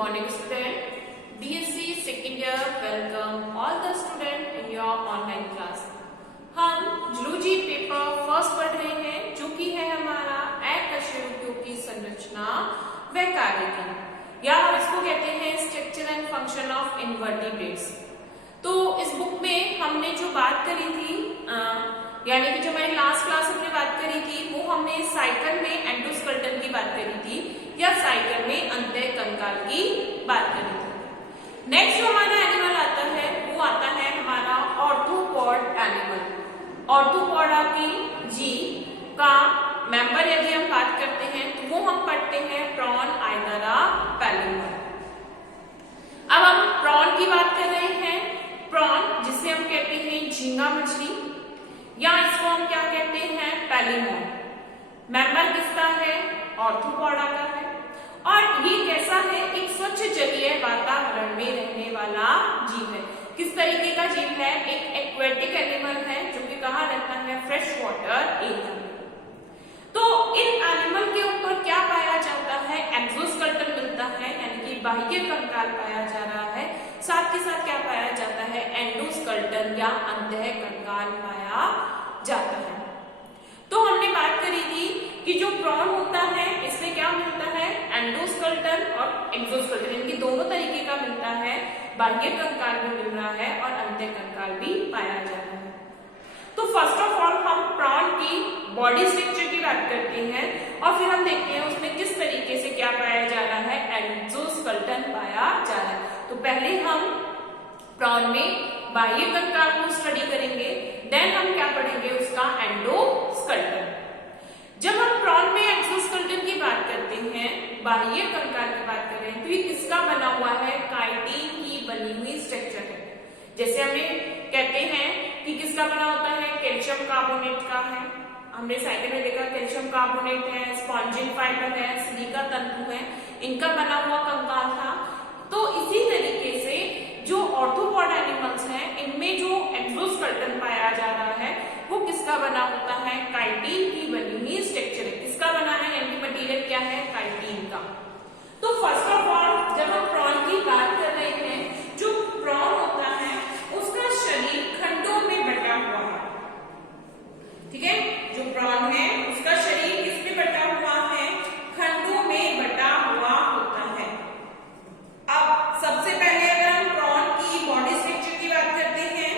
morning student. BSc second year welcome all the student in your online class. हम zoology paper first पढ़ रहे हैं जो कि है हमारा अकशेरुकियों की संरचना व कार्यक्रम या हम इसको कहते हैं structure and function of invertebrates. तो इस बुक में हमने जो बात करी थी यानी कि जो हमारी लास्ट क्लास हमने बात करी थी वो हमने साइकिल में एंडोस्केलेटन की बात करी थी या साइकिल में अंतःकंकाल की बात करी थी। नेक्स्ट जो हमारा एनिमल आता है वो आता है हमारा ऑर्थोपॉड एनिमल। ऑर्थोपॉडा की जी का मेंबर यदि हम बात करते हैं तो वो हम पढ़ते हैं प्रॉन, आइगरा, पैलिमर। अब हम प्रॉन की बात कर रहे हैं। प्रॉन जिसे हम कहते हैं झींगा मछली या इसको हम क्या कहते हैं पैलिमर। मेंबर किसका है? ऑर्थोपॉडा का है। और ये कैसा है? एक स्वच्छ जलीय वातावरण में रहने वाला जीव है। किस तरीके का जीव है? एक एक्वेटिक एनिमल है जो कि कहाँ रहता है? फ्रेश वाटर एरिया में। तो इन एनिमल के ऊपर क्या पाया जाता है? एक्सोस्केलेटन मिलता है यानी कि बाह्य कंकाल पाया जा रहा है। साथ के साथ क्या पाया जाता है? एंडोस्केलेटन या अंतःकंकाल पाया जाता है। तो हमने बात करी थी कि जो प्रॉन होता है इसमें क्या मिलता है? एंडोस्केलेटन और एक्सोस्केलेटन इनकी दोनों तरीके का मिलता है। बाह्य कंकाल भी मिल रहा है और अंतःकंकाल भी पाया जा रहा है। तो फर्स्ट ऑफ ऑल हम प्रॉन की बॉडी स्ट्रक्चर की बात करते हैं और फिर हम देखते हैं उसमें किस तरीके से क्या पाया जा रहा है? एक्सोस्केलेटन पाया जा रहा है। तो पहले हम प्रॉन में बाह्य कंकाल को स्टडी करेंगे, देन हम क्या पढ़ेंगे? उसका एंडोस्केलेटन। जब हम प्रॉन में एक्सोस्केलेटन की बात करते हैं, बाह्य कंकाल की बात कर रहे हैं, तो ये किसका बना हुआ है? काइटिन की बनी हुई स्ट्रक्चर है। जैसे हमें कहते हैं कि किसका बना होता है? कैल्शियम कार्बोनेट का है। हमने साइकिल में देखा कैल्शियम कार्बोनेट है, स्पॉन्जिन फाइबर है, सिलिका तंतु है, इनका बना हुआ कंकाल था। तो इसी तरीके से जो ऑर्थोपॉड एनिमल्स हैं इनमें जो एक्सोस्केलेटन पाया जा रहा है वो किसका बना होता है? काइटिन की बनी हुई स्ट्रक्चर है। किसका बना है? यानी मटेरियल क्या है? काइटिन का। तो फर्स्ट ऑफ ऑल जब हम प्रॉन की बात कर रहे हैं, जो प्रॉन होता है उसका शरीर खंडों में बटा हुआ है। ठीक है, जो प्रॉन है उसका शरीर किसमें बटा हुआ है? खंडों में बटा हुआ होता है। अब सबसे पहले अगर हम प्रॉन की बॉडी स्ट्रक्चर की बात करते हैं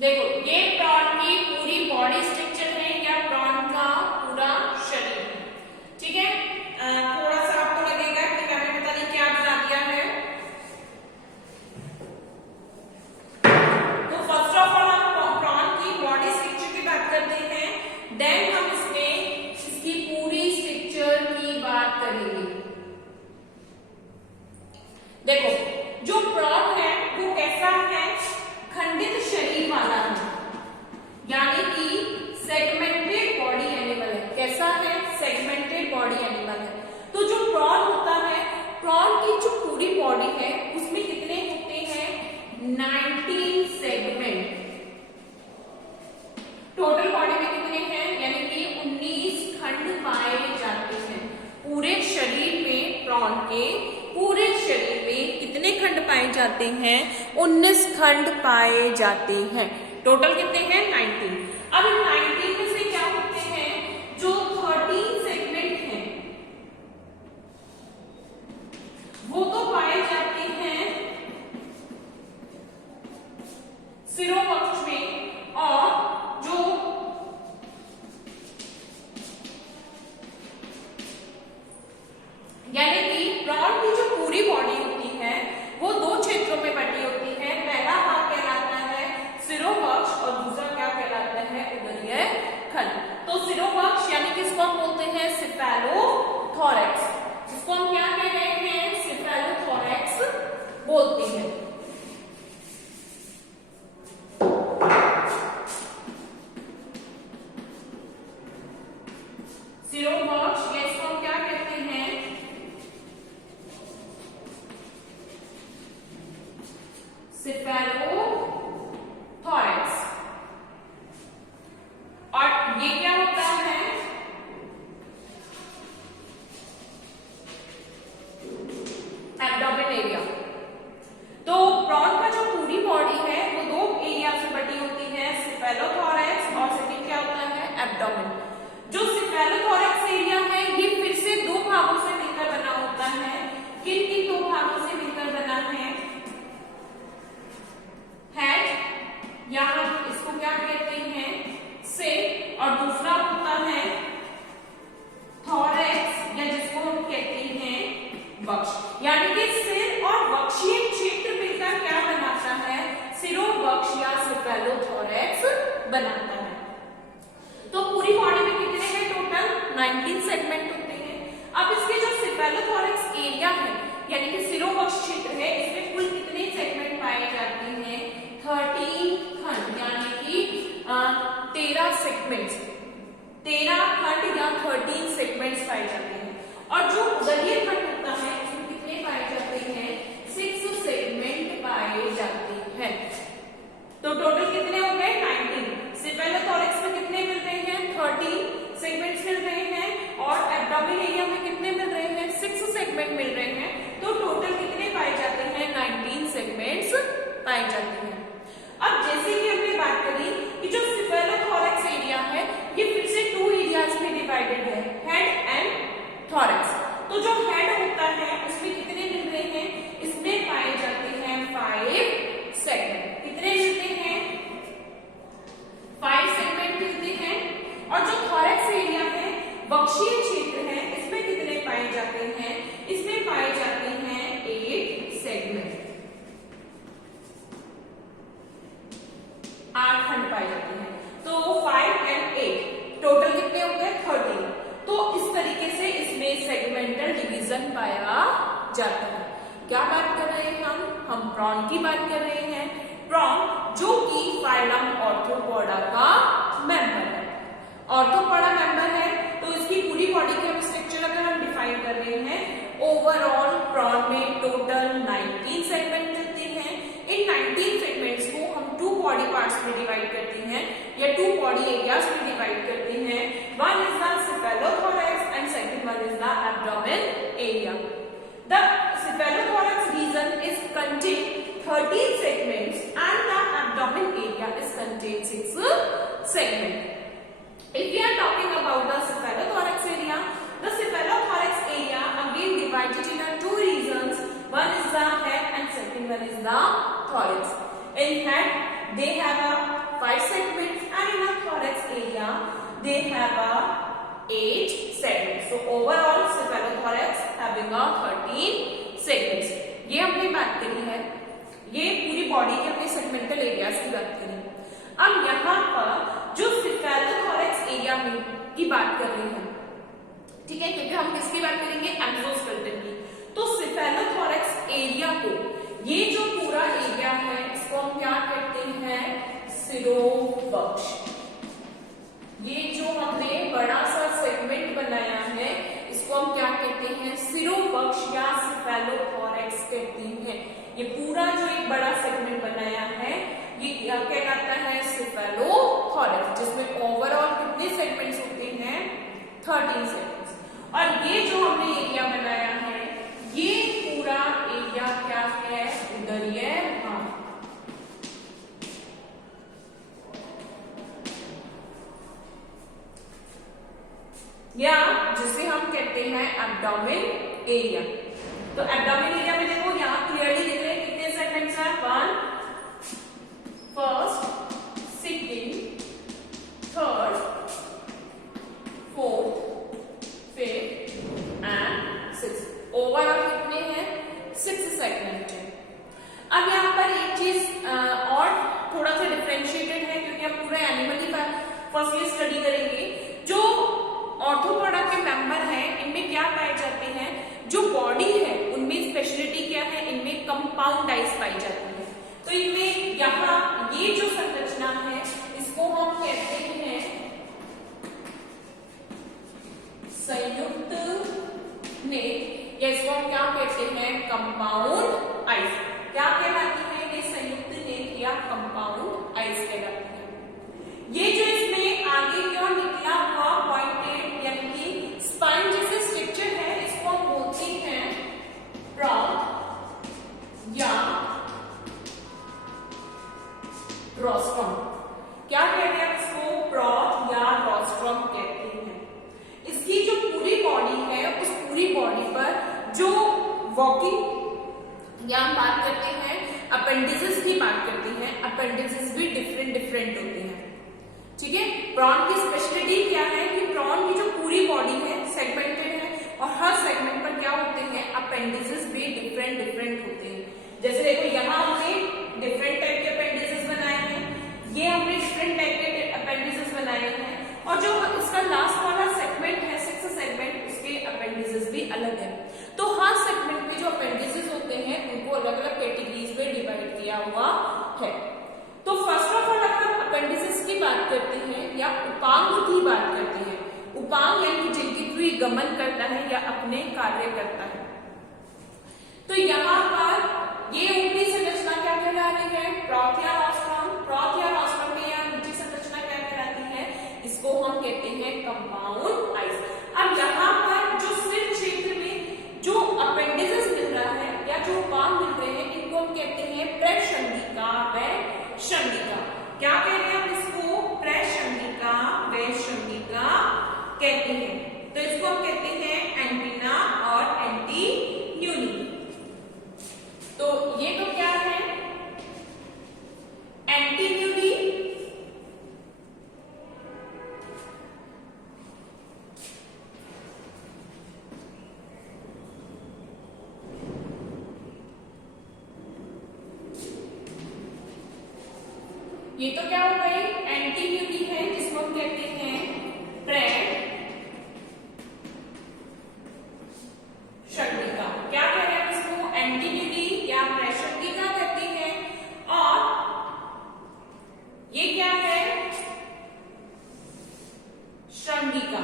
देखो ये प्रॉन की पूरी बॉडी स्ट्रक्चर है या प्रॉन का पूरा शरीर है, ठीक है। थोड़ा सा आपको लगेगा कि मैंने पता नहीं क्या बना दिया है। तो फर्स्ट ऑफ ऑल हम प्रॉन की बॉडी स्ट्रक्चर की बात करते हैं, देन हम इसमें इसकी पूरी स्ट्रक्चर की बात करेंगे। देखो जो प्रॉन है वो कैसा है, खंडित शरीर वाला है, यानी कि सेगमेंटेड बॉडी एनिमल है। कैसा है, सेगमेंटेड बॉडी एनिमल है। तो जो प्रॉन होता है, प्रॉन की जो पूरी बॉडी है उसमें कितने होते हैं, 19 सेगमेंट। टोटल बॉडी में कितने हैं, यानी कि 19 खंड पाए जाते हैं। पूरे शरीर में प्रॉन के पूरे शरीर में कितने खंड पाए जाते हैं, 19 खंड पाए जाते हैं। टोटल कितने हैं, 19। अब इन 19 में से क्या होते हैं, जो 13 सेगमेंट हैं वो तो पाए जाते हैं सिरोपक्ष में, और जो यानी कि प्रॉन की जो पूरी बॉडी होती है वो दो क्षेत्रों में बटी होती है। पहला भाग कहलाता है सिरोपक्ष और दूसरा क्या कहलाता है, उदरीय खंड। तो सिरोपक्ष यानी कि इसको हम बोलते हैं सिफेलोथोरैक्स, जिसको हम क्या कह रहे हैं, सिफेलोथोरैक्स बोलते हैं। सिरोपक्ष या इसको हम क्या कहते हैं, सिफेलोथोरैक्स। और ये क्या होता है, एब्डोमेन एरिया। तो प्रॉन का जो पूरी बॉडी है वो दो एरिया से बटी होती है, सिफेलोथोरैक्स और सेकंड क्या होता है, एब्डोमेन। जो सिफेलोथोरैक्स एरिया है ये फिर से दो भागों से मिलकर बना होता है। किन किन दो भागों से मिलकर बना है, हेड या हम इसको क्या कहते हैं, सिर, और दूसरा होता है थोरैक्स या जिसको हम कहते हैं वक्ष। यानी कि सिर और वक्षीय क्षेत्र मिलकर क्या बनाता है, सिरोवक्ष या सिफेलोथोरैक्स बनाता है। तो पूरी बॉडी में कितने हैं, टोटल 19 सेगमेंट होते हैं। अब इसके जो सिफेलोथोरैक्स एरिया है यानी कि सिरोवक्ष क्षेत्र है, इसमें कुल कितने सेगमेंट पाए जाते हैं, 13 खंड, यानी कि 13 सेगमेंट्स, 13 खंड या 13 सेगमेंट्स पाए जाते हैं। और जो उदरीय खंड होता है इसमें कितने पाए जाते हैं, 6 सेगमेंट पाए जाते हैं। तो टोटल कितने हो गए, 19। सिफेलोथोरैक्स में कितने मिल रहे हैं, 13 सेगमेंट्स मिल रहे हैं, और एब्डोमेन एरिया में कितने मिल रहे हैं, 6 सेगमेंट मिल रहे हैं। तो टोटल कितने पाए जाते हैं, 19 सेगमेंट्स पाए जाते हैं। अब जैसे कि हमने बात करी कि जो सिफेलोथोरैक्स एरिया है ये फिर से 2 एरियाज में डिवाइडेड है, हेड एंड थोरैक्स। तो जो हेड होता है उसमें कितने मिल रहे हैं, इसमें पाए जाते हैं 5 सेगमेंट। कितने मिलते हैं, 5 सेगमेंट मिलते हैं। और जो थोरैक्स एरिया है, वक्षीय क्षेत्र है, इसमें कितने पाए जाते हैं, इसमें पाए जाते हैं 8 सेगमेंट, 8 खंड पाए जाते हैं। तो 5 और 8 टोटल कितने हो गए, 13। तो इस तरीके से इसमें सेगमेंटल डिवीजन पाया जाता है। क्या बात कर रहे हैं हम प्रॉन की बात कर रहे हैं। प्रॉन जो कि फाइलम ऑर्थोपोडा का मेंबर है, ऑर्थोपोडा मेंबर है। तो इसकी पूरी बॉडी का स्ट्रक्चर अगर हम डिफाइन कर रहे हैं, ओवरऑल प्रॉन में टोटल 19 सेगमेंट मिलते हैं। इन 19 सेगमेंट्स को हम 2 बॉडी पार्ट्स में डिवाइड करते हैं या 2 बॉडी एरियाज में डिवाइड करते हैं। One is the cephalothorax and second one is the abdomen area. The cephalothorax region is contain 13 segments and the abdomen area is contain 6 segments. If we are talking about the cephalothorax area, the cephalothorax area again divided into 2 regions. One is the head and second one is the thorax. In head, they have a 5 segments, and in a thorax area they have a 8 segments. So overall cephalothorax having a 13 segments. ये हमने बात करी है, ये पूरी body के अपने segmental areas की बात करी। अब यहाँ पर जो cephalothorax एरिया में की बात कर रहे हैं, ठीक है, क्योंकि हम किसकी बात करेंगे, एक्सोस्केलेटन की। तो cephalothorax एरिया को, ये जो पूरा एरिया है इसको हम क्या कहते हैं, सिरोवक्ष। ये जो हमने बड़ा सा सेगमेंट बनाया है इसको हम क्या कहते हैं, सिरोवक्ष या cephalothorax कहते हैं। ये पूरा जो एक बड़ा सेगमेंट बनाया है ये क्या कहलाता है, cephalothorax, जिसमें ओवरऑल कितने सेगमेंट्स होते हैं, 13 सेगमेंट्स। और ये जो हमने एरिया बनाया है ये पूरा एरिया क्या है, उदरीय भाग, या जिसे हम कहते हैं एब्डोमेन एरिया। तो एब्डोमेन एरिया में देखो यहाँ क्लियरली दिख रहे हैं कितने सेगमेंट्स हैं, 1, first, second, third, fourth, fifth and sixth. Overall कितने हैं, 6 सेगमेंट है। अब यहाँ पर एक चीज और थोड़ा सा डिफरेंशिएटेड है, क्योंकि हम पूरा एनिमल ही फर्स्टली स्टडी करेंगे। जो ऑर्थोपोडा के मेंबर हैं इनमें क्या पाए जाते हैं, जो बॉडी है उनमें स्पेशलिटी क्या है, इनमें कंपाउंड आइज पाई जाती है। तो इनमें यहाँ ये जो संरचना है इसको हम कहते हैं संयुक्त नेत्र, या इसको हम क्या कहते हैं, कंपाउंड आइज। क्या कहलाती है ये, संयुक्त नेत्र या कंपाउंड आइज कहलाती है। ये जो इसमें आगे क्यों निकला हुआ पॉइंटेड यानी कि स्पाइन जैसे स्ट्रक्चर है इसको हम बोलते हैं प्रोथ या रोस्ट्रम। क्या कहते हैं इसको, प्रोथ या रोस्ट्रम कहते हैं। इसकी जो पूरी बॉडी है उस पूरी बॉडी पर जो वॉकिंग, या हम बात करते हैं अपेंडिसेस की बात करते हैं, अपेंडिसेस भी डिफरेंट होते हैं, ठीक है। प्रॉन की स्पेशलिटी क्या है कि प्रॉन की जो पूरी बॉडी है सेगमेंटेड है, और हर सेगमेंट पर क्या होते हैं, अपेंडिसेस भी डिफरेंट होते हैं। जैसे देखो यहाँ हमने डिफरेंट टाइप के अपेंडिसेस बनाए हैं, ये हमने डिफरेंट टाइप के अपेंडिसेस बनाए हैं, और जो इसका लास्ट वाला सेगमेंट है 6 सेगमेंट, उसके अपेंडिसेस भी अलग है। तो हर सेगमेंट में जो अपेंडिसेस होते हैं उनको अलग अलग कैटेगरीज में डिवाइड किया हुआ है। तो फर्स्ट ऑफ ऑल अगर अपेंडिसेस की बात करते हैं या उपांग की बात करते हैं, उपांग यानी जिनके थ्रू गमन करता है या अपने कार्य करता है, तो यहाँ पर ये ऊपरी संरचना क्या कहला रही है, प्रोथ या रोस्ट्रम। प्रोथ या रोस्ट्रम में या नीचे संरचना क्या कहलाती है, इसको हम कहते हैं कंपाउंड आइज। अब यहाँ पर जो सिर क्षेत्र में जो अपेंडिसेस मिल रहा है या जो उपांग मिल रहे हैं इनको हम कहते हैं प्रशंगिका व शंगिका। क्या कह रहे हैं हम इसको, प्रशंगिका व शंगिका कहते हैं। तो इसको हम कहते हैं एंटीना और एंटीन्यूनी। तो ये तो क्या है, एंटीन्यूनी ये तो क्या हो गई, एंटीन्यूनी है जिसको हम कहते हैं प्रशंगिका। क्या कह रहे हैं इसको, एंटीन्यूनी या प्रशंगिका कहते हैं। और ये क्या है, शंगिका।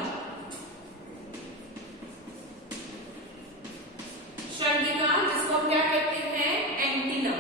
शंगिका जिसको हम क्या कहते हैं, एंटीना।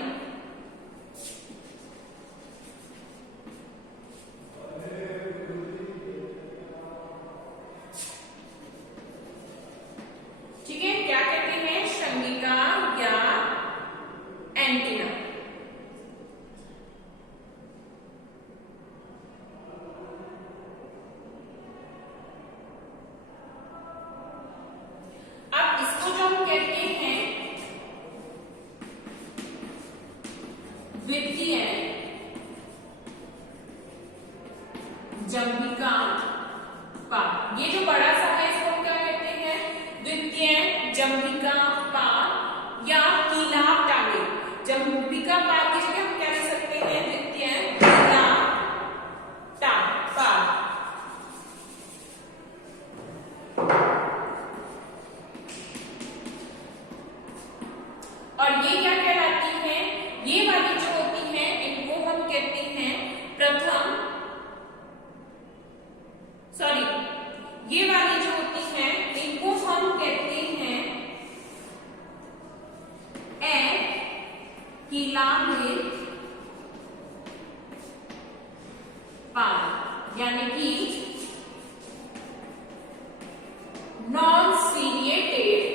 और ये क्या कहलाती हैं? ये वाली जो होती हैं इनको हम कहते हैं ये वाली जो होती हैं इनको हम कहते हैं पाल, यानी कि नॉन सीरिएटेड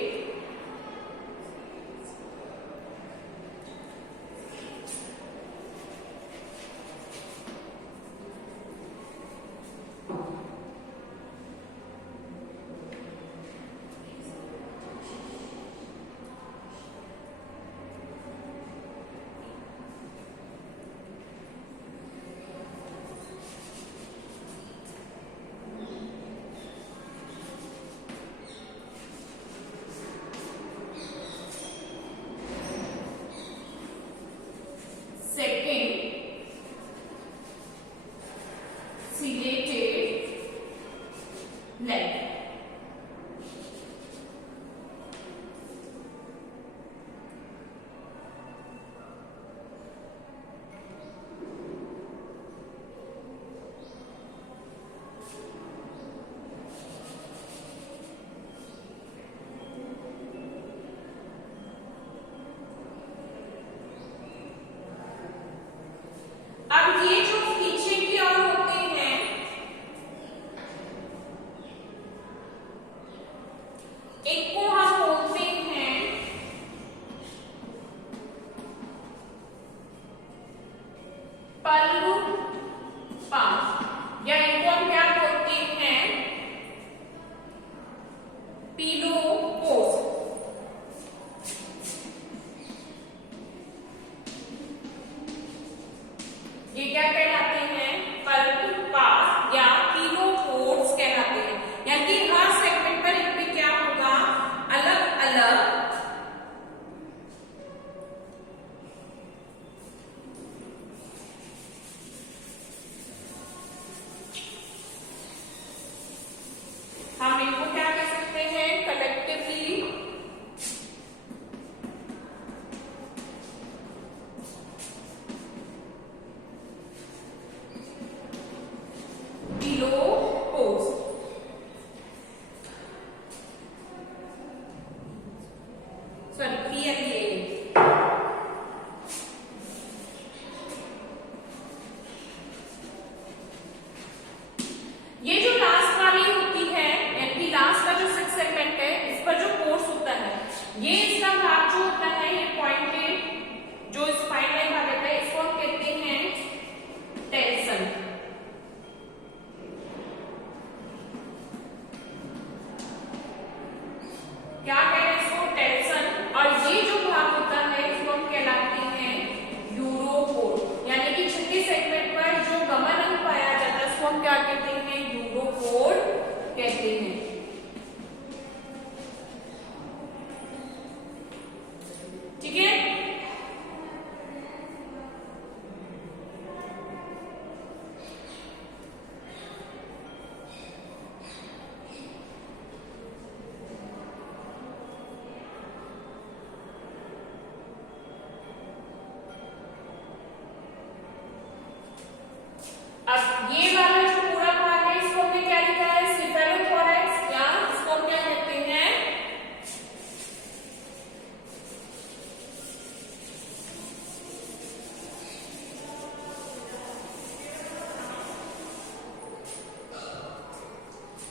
ये क्या कहलाते हैं? पल्प या पिलोपोड्स कहलाते हैं। यानी कि हर सेगमेंट पर इनमें क्या होगा? अलग अलग हम इनको क्या कह सकते हैं? कलेक्टिवली पिलोपोड्स। ये जो लास्ट वाली होती है, यानी लास्ट का जो सिक्स सेगमेंट है, इस पर जो कोर्स होता है, ये इसका भाग जो होता है, ये पॉइंटेड जो स्पाइन लाइन भाग होता है, इसको हम कहते हैं टेल्सन। क्या कहते हैं इसको? टेल्सन। और ये जो भाग होता है इसको हम कहलाते हैं यूरोपोड। यानी कि छठे सेगमेंट पर जो गमन अंग पाया जाता है इसको हम क्या कहते हैं? यूरोपोड कहते हैं। ठीक है। अब ये वाला जो पूरा भाग है इसको हमने क्या लिखा है? सेफेलोथोरैक्स, या इसको हम क्या कहते हैं?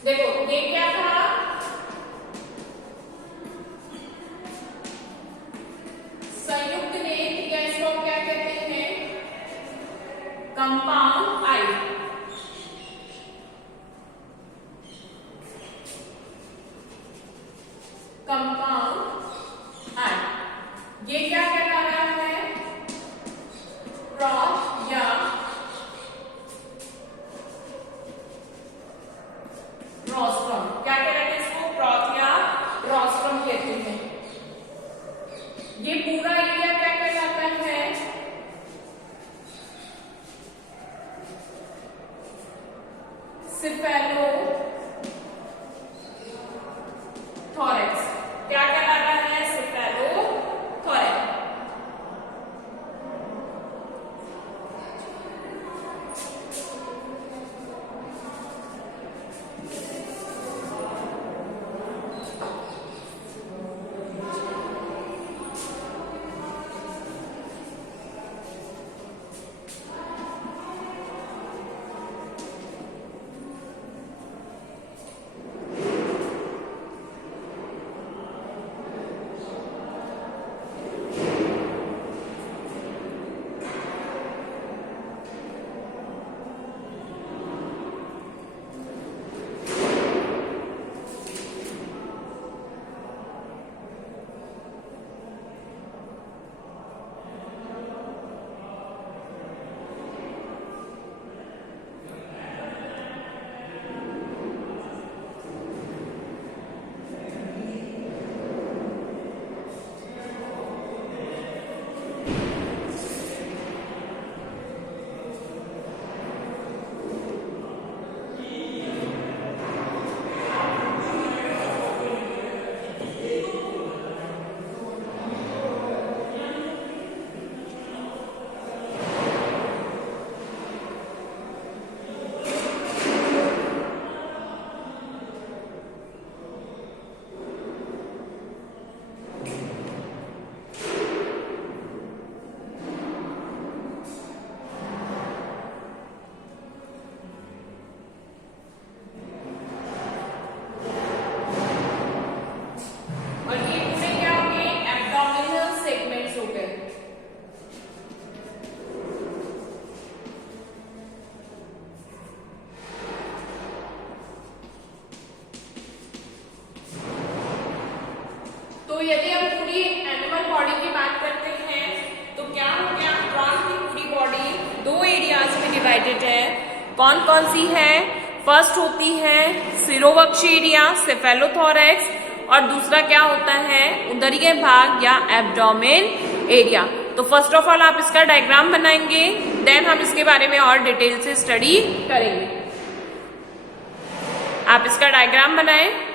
देखो ये क्या था? संयुक्त नेत्र, या इसको हम क्या कहते हैं? कंपाउंड आई। कंपाउंड आई ये क्या कहला रहा है? प्रोथ या रोस्ट्रम। क्या कहते हैं इसको? प्रोथ या रोस्ट्रम कहते हैं। ये पूरा एरिया क्या कहलाता है? सेफेलोथोरैक्स। क्या कहलाता है? सेफेलोथोरैक्स। चलिए एनिमल बॉडी की बात करते हैं। तो क्या हो गया, प्रॉन की पूरी बॉडी दो एरियाज में डिवाइडेड है। कौन कौन सी है? फर्स्ट होती है सिरोवक्ष एरिया, सेफेलोथोरैक्स, और दूसरा क्या होता है, उदरीय भाग या एब्डोमेन एरिया। तो फर्स्ट ऑफ ऑल आप इसका डायग्राम बनाएंगे, देन हम इसके बारे में और डिटेल से स्टडी करेंगे। आप इसका डायग्राम बनाएं।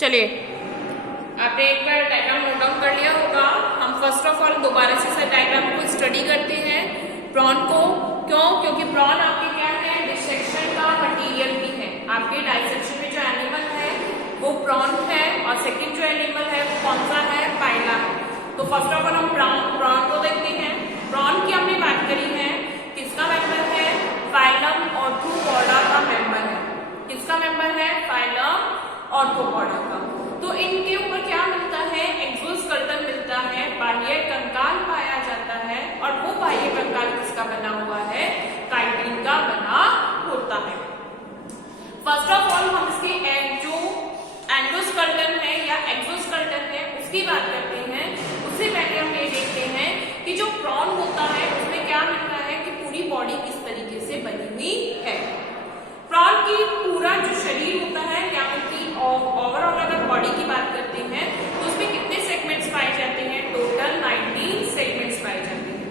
चलिए आपने एक बार डायग्राम नोट डाउन कर लिया होगा। हम फर्स्ट ऑफ ऑल दोबारा से इस डायग्राम को स्टडी करते हैं प्रॉन को। क्यों? क्योंकि प्रॉन आपके क्या है, डिसेक्शन का मटेरियल भी है। आपके डाइसेक्शन में जो एनिमल है वो प्रॉन है, और सेकंड जो एनिमल है वो कौन सा है, फाइला है। तो फर्स्ट ऑफ ऑल हम प्रॉन को देखते हैं। प्रॉन की हमने बात करी है, किसका मेंबर है, फाइलम ऑर्थ्रोपोडा का मेंबर है। किसका मेंबर है, फाइलम ऑर्थ्रोपोडा का। तो इनके ऊपर क्या मिलता है, एक्सोस्केलेटन मिलता है, बाह्य कंकाल पाया जाता है, और वो बाह्य कंकाल किसका बना हुआ है, काइटिन का बना होता है। फर्स्ट ऑफ ऑल हम इसके जो की बात करते हैं उससे पहले हम ये देखते हैं कि जो प्रॉन होता है उसमें क्या मिलता है कि पूरी बॉडी किस तरीके से बनी हुई है। प्रॉन की पूरा जो शरीर होता है या उनकी ओवरऑल अगर बॉडी की बात करते हैं तो उसमें कितने सेगमेंट्स पाए जाते हैं? टोटल 19 सेगमेंट्स पाए जाते हैं।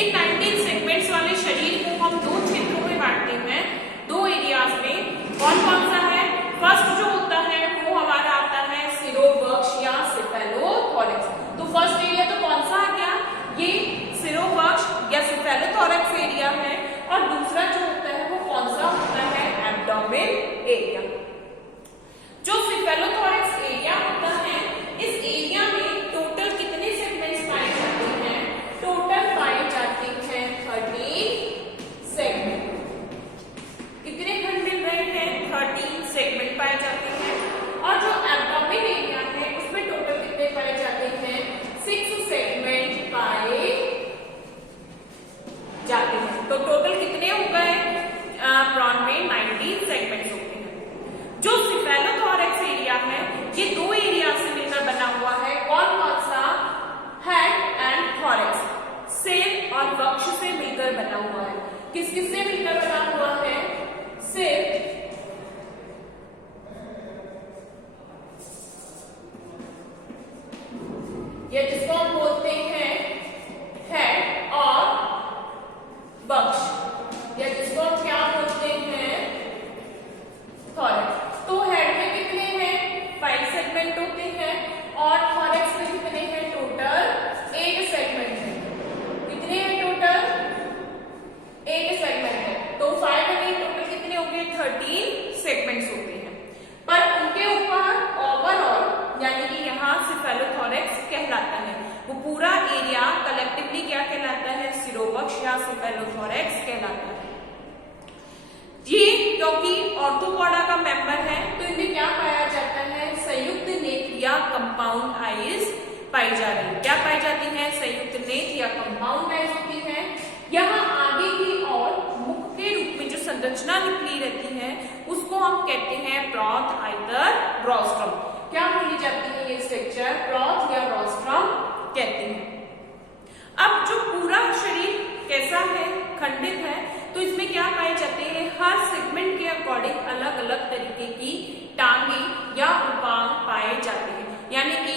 इन 19 सेगमेंट्स वाले शरीर को हम दो क्षेत्रों में बांटते हैं, दो एरियाज में। कौन कौन सा है? फर्स्ट जो होता है वो हमारा आता है सिरोवक्ष या सेफेलोथोरैक्स। तो फर्स्ट एरिया तो कौन सा आ गया? ये सिरोवक्ष या सेफेलोथोरैक्स एरिया है। और दूसरा जो होता है वो कौन सा होता है? Abdomen area. जो सेफेलोथोरैक्स एरिया होता है इस एरिया में टोटल कितने सेगमेंट्स पाए जाते हैं? टोटल पाए जाते हैं 13 सेगमेंट। कितने खंड मिल रहे हैं? 13 सेगमेंट पाए जाते हैं। और जो एब्डोमेन एरिया है उसमें टोटल कितने पाए जाते हैं? 6 सेगमेंट पाए जाते हैं। तो टोटल कितने हो गए? प्रॉन में 19 सेगमेंट्स होते हैं। जो सेफेलोथोरैक्स एरिया है ये दो एरिया से मिलकर बना हुआ है। कौन कौन सा? हेड एंड थोरैक्स, सिर और वक्ष से मिलकर बना हुआ है। किस किस से मिलकर बना हुआ है? सिर, या जिसको हम बोलते हैं हेड, और वक्ष या जिसको हम क्या बोलते हैं? थोरैक्स। तो हेड में कितने हैं? 5 सेगमेंट होते हैं और थोरैक्स में कितने हैं? टोटल 8 सेगमेंट है। कितने हैं टोटल? 8 सेगमेंट है। तो 5 और 8 टोटल कितने हो गए? 13 सेगमेंट्स हो गए हैं। पर उनके ऊपर ओवरऑल यानी कि यहाँ सेफेलोथोरैक्स कहलाता है, वो पूरा एरिया कलेक्टिवली क्या कहलाता है? सिरोवक्ष या सेफेलोथोरैक्स कहलाता है। ये क्योंकि ऑर्थोपोडा का मेंबर है तो इनमें क्या पाया जाता है? संयुक्त नेत्र या कंपाउंड आईज पाई जा रही है। क्या पाई जाती है? संयुक्त नेत्र या कंपाउंड आईज होती है। यहाँ आगे की ओर मुख के रूप में जो संरचना निकली रहती है उसको हम कहते हैं प्रोथ आइदर रोस्ट्रम। क्या बोली जाती है ये स्ट्रक्चर? प्रोथ या रोस्ट्रम कहते हैं। अब जो पूरा शरीर कैसा है? खंडित है। तो इसमें क्या पाए जाते हैं? हर सेगमेंट के अकॉर्डिंग अलग अलग तरीके की टांगे या उपांग पाए जाते हैं। यानी कि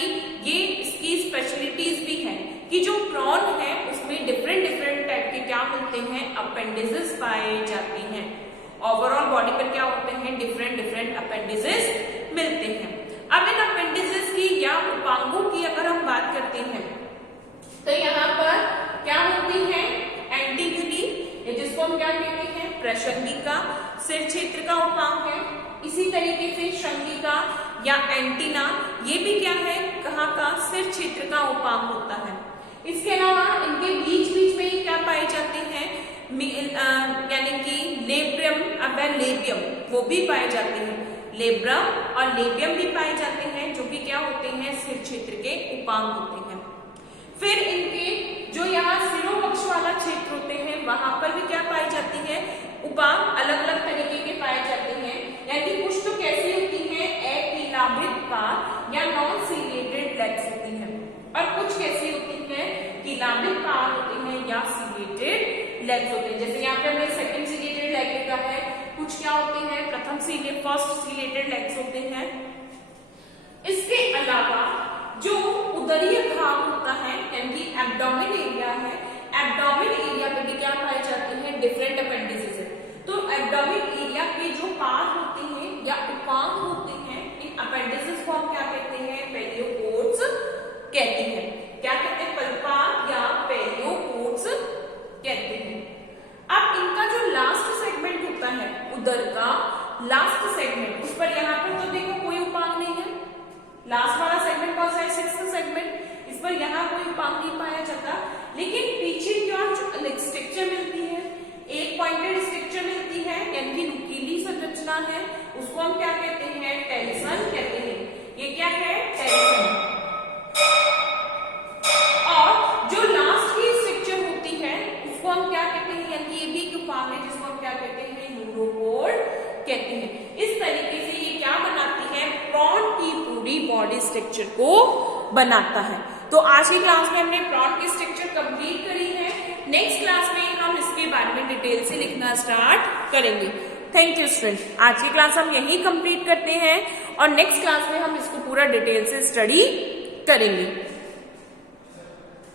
ये इसकी स्पेशलिटीज भी है कि जो प्रॉन है उसमें डिफरेंट डिफरेंट टाइप के क्या मिलते हैं? अपेंडिसेस पाए जाते हैं। ओवरऑल बॉडी पर क्या होते हैं? डिफरेंट डिफरेंट अपेंडिसेस मिलते हैं। अब इन अपेंडिसेस की या उपांगों की अगर हम बात करते हैं तो यहाँ पर क्या होती है? एंटीग्यूली, जिसको हम क्या कहते हैं? प्रशंगिका, सिर क्षेत्र का उपांग है। इसी तरीके से शंगिका या एंटीना, ये भी क्या है? कहाँ का? सिर क्षेत्र का उपांग होता है। इसके अलावा इनके बीच बीच में क्या पाए जाते हैं? यानी कि लेब्रियम अब लेबियम, वो भी पाए जाते हैं। लेब्रम और लेबियम भी पाए जाते हैं जो कि क्या होते हैं? सिर क्षेत्र के उपांग होते हैं। फिर इनके जो यहाँ सिरोवक्ष वाला क्षेत्र होते हैं वहां पर भी क्या पाई जाती है? उपांग अलग अलग तरीके के पाए जाते हैं। यानी कुछ तो कैसी होती है? अकीलाभित पार या नॉन सीलिएटेड लेग्स होती हैं, और कुछ कैसी होती है? कीलाभित पार होते हैं या सीलिएटेड लेग्स होते हैं। जैसे यहाँ पे हमने सेकंड सीलिएटेड लेग लिखा है। कुछ क्या होते हैं? फर्स्ट सीलिएटेड लेग्स होते हैं। इसके अलावा जो उदरीय भाग होता है यानी कि एब्डोमेन एरिया है, एब्डोमेन एरिया पे भी क्या पाए जाते हैं? डिफरेंट अपेंडिसेस है। तो एब्डोमेन एरिया के जो पार्ट होते हैं या उपांग होते हैं, इन अपेंडिसेस को हम क्या कहते हैं? पेरियोपोड्स कहते हैं। क्या कहते हैं? पल्पार या पेरियोपोड्स कहते हैं। अब इनका जो लास्ट सेगमेंट होता है उदर का लास्ट सेगमेंट, उस पर यहाँ पर तो देखो कोई उपांग नहीं है। लास्ट वाला सेगमेंट कौन सा है? 6th segment. इस पर यहाँ कोई उपांग नहीं पाया जाता, लेकिन पीछे की ओर जो स्ट्रक्चर मिलती है, एक पॉइंटेड स्ट्रक्चर मिलती है यानी कि नुकीली संरचना है, उसको हम क्या कहते हैं? टेरिसन कहते हैं। ये क्या है? टेरिसन। और जो लास्ट की स्ट्रक्चर होती है उसको हम क्या कहते हैं? यानी ये भी एक उपांग है जिसको हम क्या कहते हैं? न्यूरोपोड कहते हैं। इस तरीके से ये क्या बनाती है? प्रॉन की पूरी बॉडी स्ट्रक्चर को बनाता है। तो आज की क्लास में हमने प्लॉट की स्ट्रक्चर कंप्लीट करी है। नेक्स्ट क्लास में हम इसके बारे में डिटेल से लिखना स्टार्ट करेंगे। थैंक यू स्टूडेंट, आज की क्लास हम यही कंप्लीट करते हैं और नेक्स्ट क्लास में हम इसको पूरा डिटेल से स्टडी करेंगे।